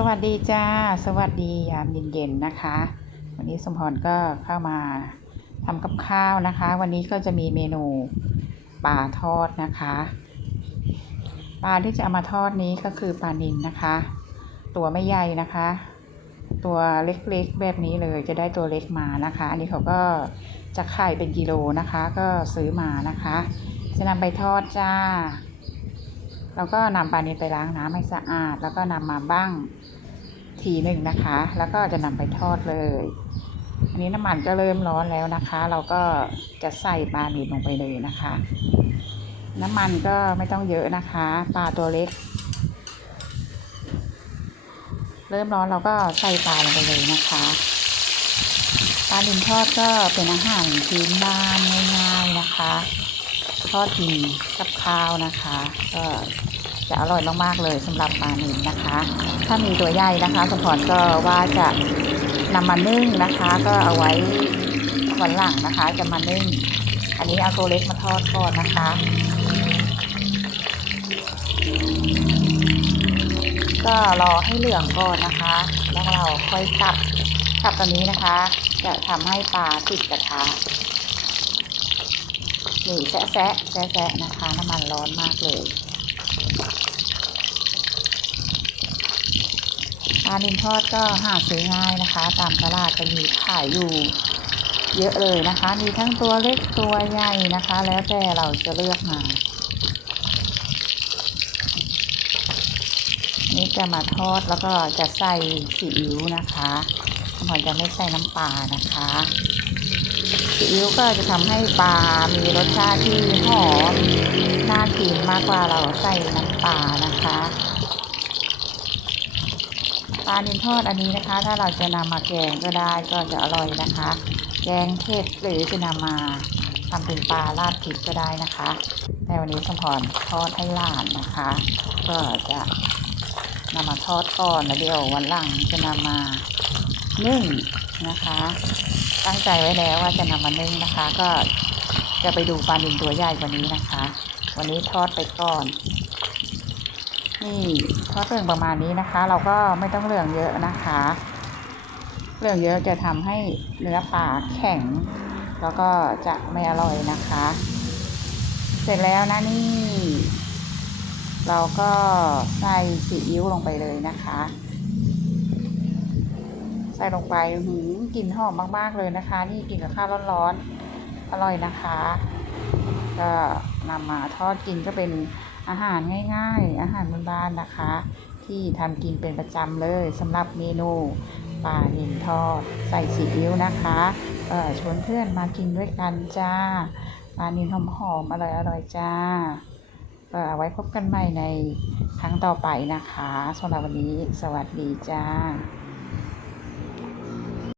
สวัสดีจ้า สวัสดียามเย็นๆนะคะ วันนี้สมพรก็เข้ามาทำกับข้าวนะคะ วันนี้ก็จะมีเมนูปลาทอดนะคะ ปลาที่จะเอามาทอดนี้ก็คือปลานิลนะคะ ตัวไม่ใหญ่นะคะ ตัวเล็กๆแบบนี้เลยจะได้ตัวเล็กมานะคะ อันนี้เขาก็จะขายเป็นกิโลนะคะ ก็ซื้อมานะคะ จะนำไปทอดจ้า แล้วก็นำปลานิลไปล้างน้ำให้สะอาด แล้วก็นำมาบ้างทีหนึ่งนะคะ แล้วก็จะนำไปทอดเลย อันนี้น้ำมันก็เริ่มร้อนแล้วนะคะ เราก็จะใส่ปลานิลลงไปเลยนะคะ น้ำมันก็ไม่ต้องเยอะนะคะ ปลาตัวเล็ก เริ่มร้อนเราก็ใส่ปลาลงไปเลยนะคะปลาดินทอดก็เป็นอาหารพื้นบ้านง่ายๆนะคะ ทอดกินกับข้าวนะคะ ก็จะอร่อยมากๆเลยสำหรับปลาหนิลนะคะ ถ้ามีตัวใหญ่นะคะสมพรก็ว่าจะนำมานึ่งนะคะ ก็เอาไว้วันหลังนะคะ จะมานึ่ง อันนี้เอาตัวเล็กมาทอดก่อนนะคะ ก็รอให้เหลืองก่อนนะคะ แล้วเราค่อยสับสับตอนนี้นะคะ จะทำให้ปลาติดกระทะ นี่แซะแซะแซะแซะนะคะ น้ำมันร้อนมากเลยปลานิลทอดก็หาซื้อง่ายนะคะ ตามตลาดจะมีขายอยู่เยอะเลยนะคะ มีทั้งตัวเล็กตัวใหญ่นะคะ แล้วแต่เราจะเลือกมา นี่จะมาทอดแล้วก็จะใส่ซีอิ๊วนะคะมันจะไม่ใส่น้ำปลานะคะ ซีอิ๊วก็จะทำให้ปลา มีรสชาติที่หอม น่ากินมากกว่าเราใส่น้ำปลานะคะ ปลานิลทอดอันนี้นะคะ ถ้าเราจะนำมาแกงก็ได้ก็จะอร่อยนะคะ แกงเผ็ดหรือจะนำมาทำเป็นปลาราดพริกก็ได้นะคะ แต่วันนี้สมพรทอดให้หลานนะคะ ก็จะนำมาทอดก่อนแล้วเดี๋ยววันหลังจะนำมา นึ่งนะคะ ตั้งใจไว้แล้วว่าจะนำมานึ่งนะคะ ก็จะไปดูปลาดินตัวใหญ่กว่านี้นะคะ วันนี้ทอดไปก่อน นี่ทอดเรื่องประมาณนี้นะคะ เราก็ไม่ต้องเหลืองเยอะนะคะเหลืองเยอะจะทำให้เนื้อปลาแข็ง แล้วก็จะไม่อร่อยนะคะ เสร็จแล้วนะนี่ เราก็ใส่ซีอิ๊วลงไปเลยนะคะ ใส่ลงไปหืมกลิ่นหอมมากๆเลยนะคะ นี่กินกับข้าวร้อนๆ อร่อยนะคะ ก็นำมาทอดกินก็เป็นอาหารง่าย ๆ อาหารบ้านๆนะคะ ที่ทำกินเป็นประจำเลยสำหรับเมนูปลาหินทอดใส่ซีอิ๊วนะคะเออชวนเพื่อนมากินด้วยกันจ้าปลานินหอมๆอร่อยๆจ้าเอาไว้พบกันใหม่ในครั้งต่อไปนะคะสำหรับวันนี้สวัสดีจ้า